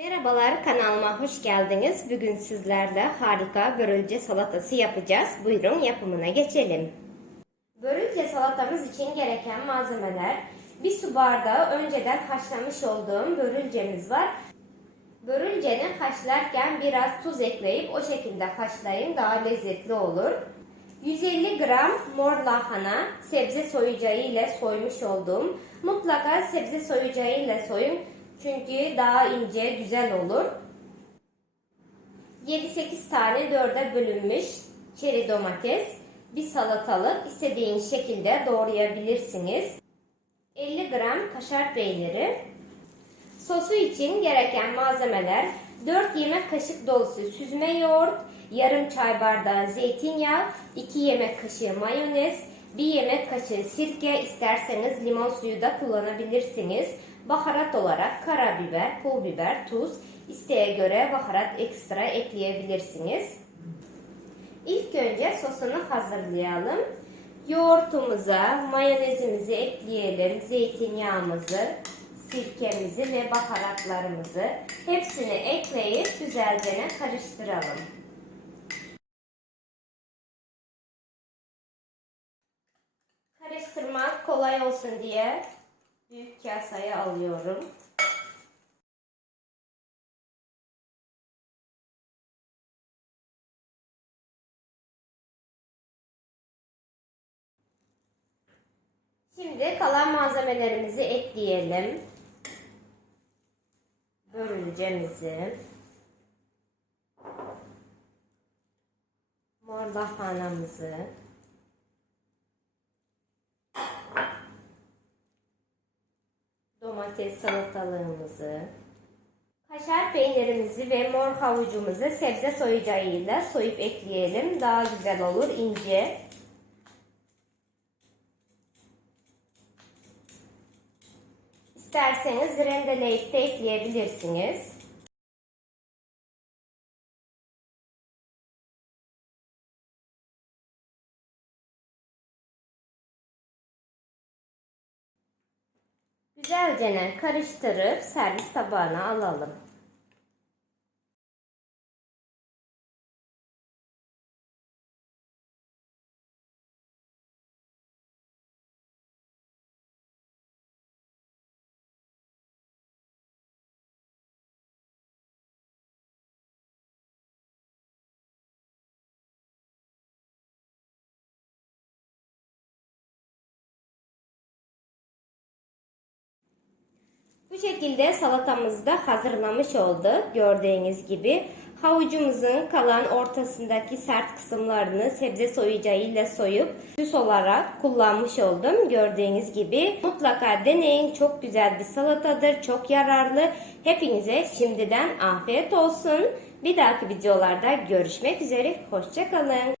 Merhabalar kanalıma hoş geldiniz. Bugün sizlerle harika börülce salatası yapacağız. Buyurun yapımına geçelim. Börülce salatamız için gereken malzemeler bir su bardağı önceden haşlamış olduğum börülcemiz var. Börülceni haşlarken biraz tuz ekleyip o şekilde haşlayın daha lezzetli olur. 150 gram mor lahana sebze soyacağı ile soymuş olduğum. Mutlaka sebze soyacağı ile soyun çünkü daha ince güzel olur. 7-8 tane dörde bölünmüş çeri domates, bir salatalık istediğiniz şekilde doğrayabilirsiniz. 50 gram kaşar peyniri, Sosu için gereken malzemeler 4 yemek kaşık dolusu süzme yoğurt, yarım çay bardağı zeytinyağı, 2 yemek kaşığı mayonez, 1 yemek kaşığı sirke isterseniz limon suyu da kullanabilirsiniz. Baharat olarak karabiber, pul biber, tuz isteğe göre baharat ekstra ekleyebilirsiniz. İlk önce sosunu hazırlayalım. Yoğurtumuza mayonezimizi ekleyelim, zeytinyağımızı, sirkemizi ve baharatlarımızı hepsini ekleyip güzelce karıştıralım. Karıştırmak kolay olsun diye büyük kasaya alıyorum. Şimdi kalan malzemelerimizi ekleyelim. Börülcemizi. Mor lahanamızı. Domates salatalığımızı. Kaşar peynirimizi ve mor havucumuzu sebze soyacağıyla soyup ekleyelim. Daha güzel olur ince. İsterseniz rendeleyip de ekleyebilirsiniz. Güzelce karıştırıp servis tabağına alalım. Şekilde salatamızı da hazırlamış olduk. Gördüğünüz gibi havucumuzun kalan ortasındaki sert kısımlarını sebze soyacağıyla soyup süs olarak kullanmış oldum. Gördüğünüz gibi mutlaka deneyin. Çok güzel bir salatadır. Çok yararlı. Hepinize şimdiden afiyet olsun. Bir dahaki videolarda görüşmek üzere. Hoşçakalın.